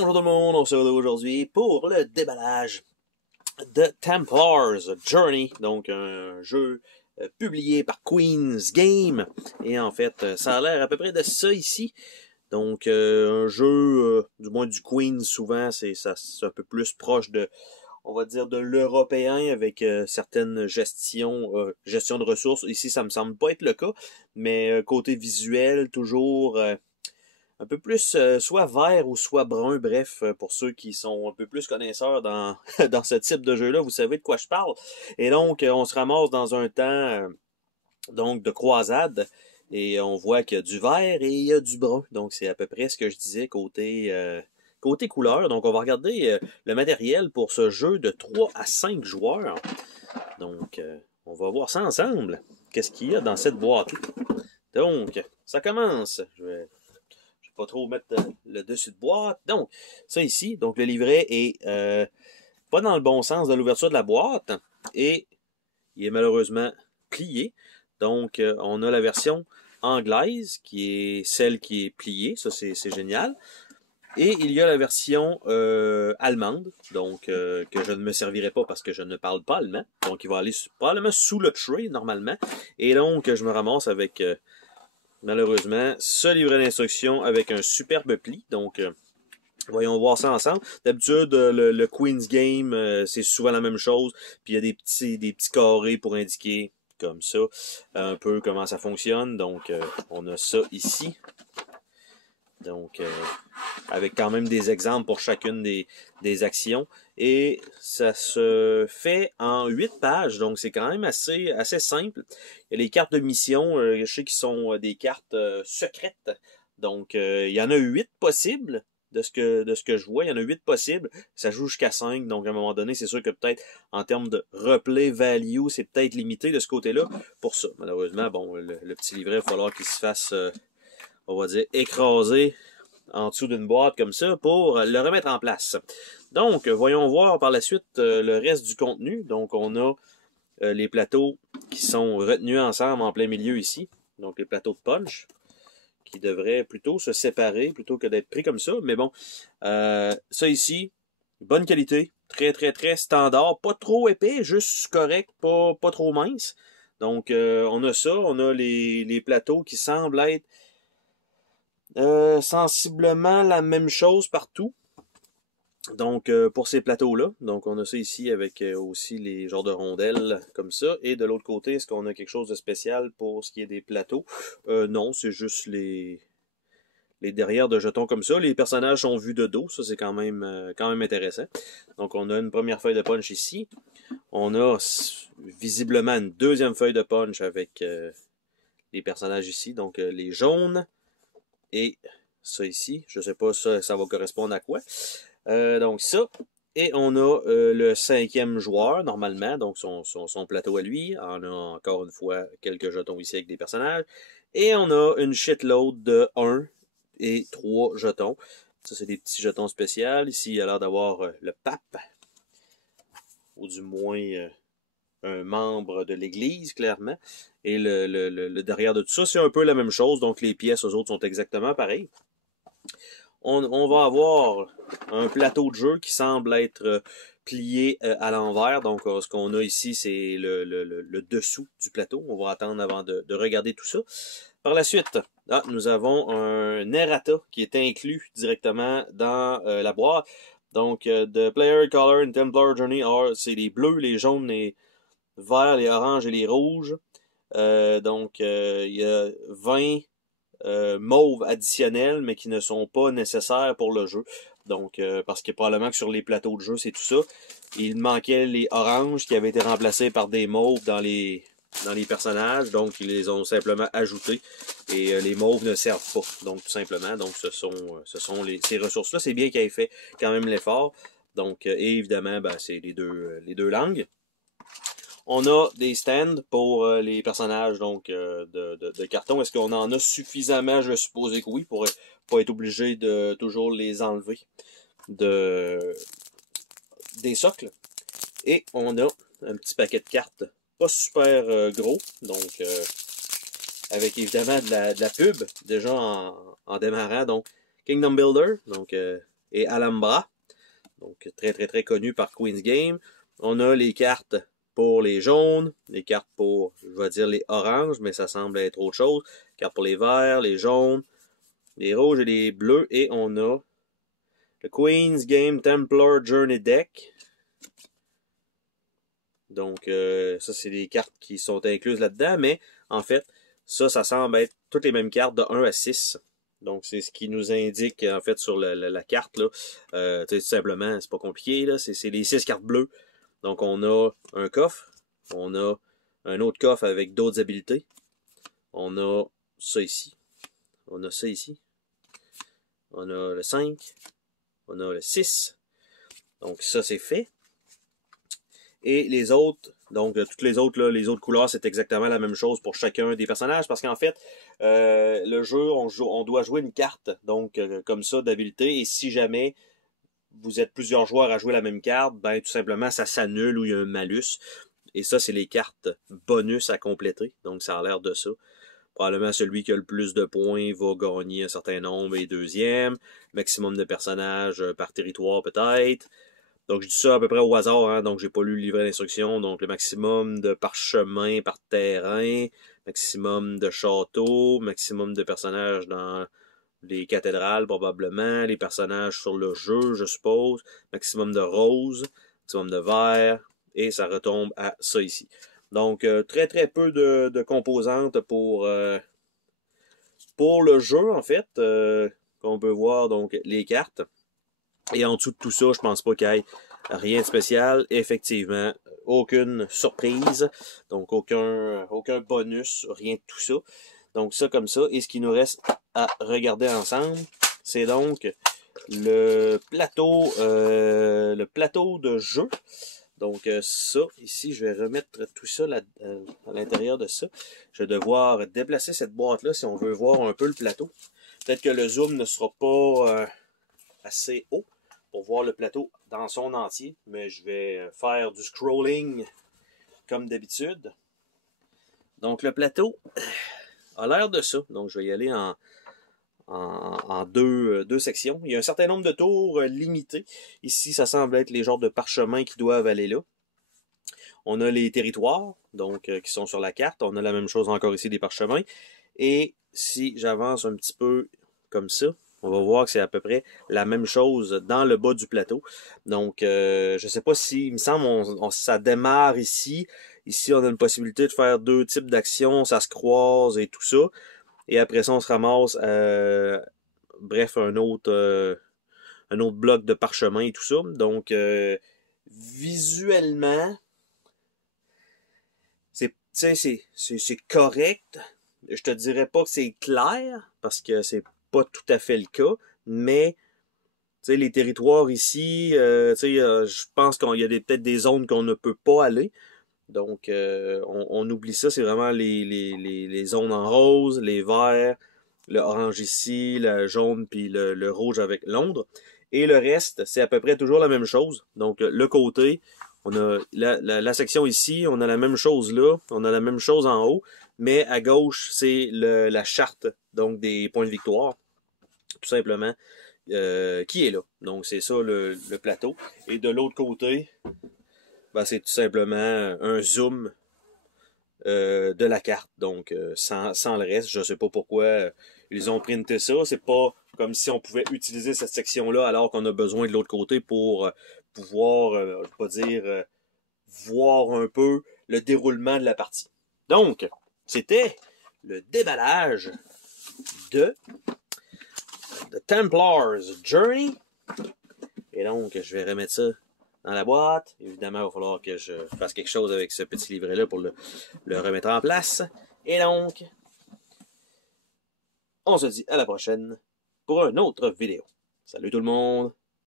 Bonjour tout le monde, on se retrouve aujourd'hui pour le déballage de Templar's Journey, donc un jeu publié par Queen's Game, et en fait ça a l'air à peu près de ça ici, donc un jeu, du moins du Queen souvent, c'est un peu plus proche de, on va dire, de l'européen avec certaines gestion de ressources. Ici ça me semble pas être le cas, mais côté visuel toujours... un peu plus soit vert ou soit brun, bref, pour ceux qui sont un peu plus connaisseurs dans, dans ce type de jeu-là, vous savez de quoi je parle. Et donc, on se ramasse dans un temps donc de croisade, et on voit qu'il y a du vert et il y a du brun. Donc, c'est à peu près ce que je disais côté couleur. Donc, on va regarder le matériel pour ce jeu de 3 à 5 joueurs. Donc, on va voir ça ensemble. Qu'est-ce qu'il y a dans cette boîte? Donc, ça commence. Je vais pas trop mettre le dessus de boîte. Donc, ça ici, donc le livret est pas dans le bon sens de l'ouverture de la boîte et il est malheureusement plié. Donc, on a la version anglaise qui est celle qui est pliée. Ça, c'est génial. Et il y a la version allemande, donc que je ne me servirai pas parce que je ne parle pas allemand. Donc, il va aller probablement sous le tray normalement. Et donc, je me ramasse avec... malheureusement, ce livret d'instructions avec un superbe pli. Donc, voyons voir ça ensemble. D'habitude, le Queen's Game, c'est souvent la même chose. Puis il y a des petits carrés pour indiquer, comme ça, un peu comment ça fonctionne. Donc, on a ça ici. Donc, avec quand même des exemples pour chacune des actions. Et ça se fait en 8 pages, donc c'est quand même assez simple. Il y a les cartes de mission, je sais qu'ils sont des cartes secrètes. Donc, il y en a 8 possibles. De ce que je vois, il y en a 8 possibles. Ça joue jusqu'à 5, donc à un moment donné, c'est sûr que peut-être en termes de replay value, c'est peut-être limité de ce côté-là. Pour ça, malheureusement, bon, le petit livret, il va falloir qu'il se fasse, on va dire, écraser en dessous d'une boîte comme ça pour le remettre en place. Donc, voyons voir par la suite le reste du contenu. Donc, on a les plateaux qui sont retenus ensemble en plein milieu ici. Donc, les plateaux de punch qui devraient plutôt se séparer plutôt que d'être pris comme ça. Mais bon, ça ici, bonne qualité, très standard, pas trop épais, juste correct, pas trop mince. Donc, on a ça, on a les plateaux qui semblent être sensiblement la même chose partout. Donc, pour ces plateaux-là, donc on a ça ici avec aussi les genres de rondelles comme ça. Et de l'autre côté, est-ce qu'on a quelque chose de spécial pour ce qui est des plateaux? Non, c'est juste les derrières de jetons comme ça. Les personnages sont vus de dos, ça c'est quand même intéressant. Donc, on a une première feuille de punch ici. On a visiblement une deuxième feuille de punch avec les personnages ici. Donc, les jaunes. Et ça ici, je sais pas ça va correspondre à quoi. Donc ça, et on a le 5e joueur normalement, donc son plateau à lui. On a encore une fois quelques jetons ici avec des personnages. Et on a une shitload de 1 et 3 jetons. Ça c'est des petits jetons spéciaux. Ici il a l'air d'avoir le pape, ou du moins un membre de l'église, clairement. Et le derrière de tout ça, c'est un peu la même chose. Donc, les pièces, aux autres, sont exactement pareilles. On va avoir un plateau de jeu qui semble être plié à l'envers. Donc, ce qu'on a ici, c'est le dessous du plateau. On va attendre avant de regarder tout ça. Par la suite, nous avons un errata qui est inclus directement dans la boîte. Donc, The Player Color in Templar Journey, c'est les bleus, les jaunes, les verts, les oranges et les rouges. Donc, il y a 20 mauves additionnels, mais qui ne sont pas nécessaires pour le jeu. Donc, parce que probablement que sur les plateaux de jeu, c'est tout ça. Il manquait les oranges qui avaient été remplacés par des mauves dans les personnages. Donc, ils les ont simplement ajoutés. Et les mauves ne servent pas. Donc, tout simplement. Donc, ce sont ces ressources-là. C'est bien qu'il ait fait quand même l'effort. Donc, et évidemment, c'est les deux langues. On a des stands pour les personnages donc de carton. Est-ce qu'on en a suffisamment? Je suppose que oui, pour pas être obligé de toujours les enlever des socles. Et on a un petit paquet de cartes pas super gros, donc avec évidemment de la pub déjà en démarrant. Donc Kingdom Builder, donc et Alhambra. Donc, très, très, très connu par Queen's Game. On a les cartes pour les jaunes, les cartes pour, je vais dire, les oranges, mais ça semble être autre chose. Cartes pour les verts, les jaunes, les rouges et les bleus. Et on a le Queen's Game Templar Journey Deck. Donc, ça, c'est des cartes qui sont incluses là-dedans, mais en fait, ça semble être toutes les mêmes cartes de 1 à 6. Donc, c'est ce qui nous indique, en fait, sur la carte, là. Tout simplement, c'est pas compliqué, là. C'est les 6 cartes bleues. Donc, on a un coffre. On a un autre coffre avec d'autres habilités. On a ça ici. On a ça ici. On a le 5. On a le 6. Donc, ça, c'est fait. Et les autres, donc toutes les autres, là, les autres couleurs, c'est exactement la même chose pour chacun des personnages. Parce qu'en fait, le jeu, on doit jouer une carte, donc comme ça, d'habilité. Et si jamais vous êtes plusieurs joueurs à jouer la même carte, ben tout simplement, ça s'annule ou il y a un malus. Et ça, c'est les cartes bonus à compléter. Donc, ça a l'air de ça. Probablement, celui qui a le plus de points va gagner un certain nombre et deuxième. Maximum de personnages par territoire, peut-être. Donc, je dis ça à peu près au hasard, hein, donc j'ai pas lu le livret d'instruction. Donc, le maximum de parchemins par terrain, maximum de châteaux, maximum de personnages dans les cathédrales, probablement, les personnages sur le jeu, je suppose, maximum de roses, maximum de vert, et ça retombe à ça ici. Donc, très très peu de composantes pour le jeu, en fait, qu'on peut voir, donc, les cartes. Et en dessous de tout ça, je pense pas qu'il y ait rien de spécial. Effectivement, aucune surprise. Donc, aucun bonus, rien de tout ça. Donc, ça comme ça. Et ce qui nous reste à regarder ensemble, c'est donc le plateau de jeu. Donc, ça, ici, je vais remettre tout ça là, à l'intérieur de ça. Je vais devoir déplacer cette boîte-là si on veut voir un peu le plateau. Peut-être que le zoom ne sera pas assez haut pour voir le plateau dans son entier, mais je vais faire du scrolling comme d'habitude. Donc le plateau a l'air de ça. Donc je vais y aller en deux sections. Il y a un certain nombre de tours limités. Ici, ça semble être les genres de parchemins qui doivent aller là. On a les territoires, donc qui sont sur la carte. On a la même chose encore ici des parchemins. Et si j'avance un petit peu comme ça, on va voir que c'est à peu près la même chose dans le bas du plateau. Donc, je ne sais pas si, il me semble, ça démarre ici. Ici, on a une possibilité de faire deux types d'actions, ça se croise et tout ça. Et après ça, on se ramasse, bref, un autre bloc de parchemin et tout ça. Donc, visuellement, c'est correct. Je te dirais pas que c'est clair, parce que c'est pas tout à fait le cas, mais les territoires ici, je pense qu'il y a peut-être des zones qu'on ne peut pas aller. Donc, on oublie ça. C'est vraiment les zones en rose, les verts, le orange ici, le jaune, puis le rouge avec Londres. Et le reste, c'est à peu près toujours la même chose. Donc, le côté, on a la section ici, on a la même chose là, on a la même chose en haut, mais à gauche, c'est la charte, donc des points de victoire, tout simplement, qui est là. Donc, c'est ça le plateau. Et de l'autre côté, ben, c'est tout simplement un zoom de la carte. Donc, sans le reste, je sais pas pourquoi ils ont printé ça. C'est pas comme si on pouvait utiliser cette section-là alors qu'on a besoin de l'autre côté pour pouvoir, je vais pas dire, voir un peu le déroulement de la partie. Donc, c'était le déballage de The Templar's Journey. Et donc, je vais remettre ça dans la boîte. Évidemment, il va falloir que je fasse quelque chose avec ce petit livret-là pour le remettre en place. Et donc, on se dit à la prochaine pour une autre vidéo. Salut tout le monde!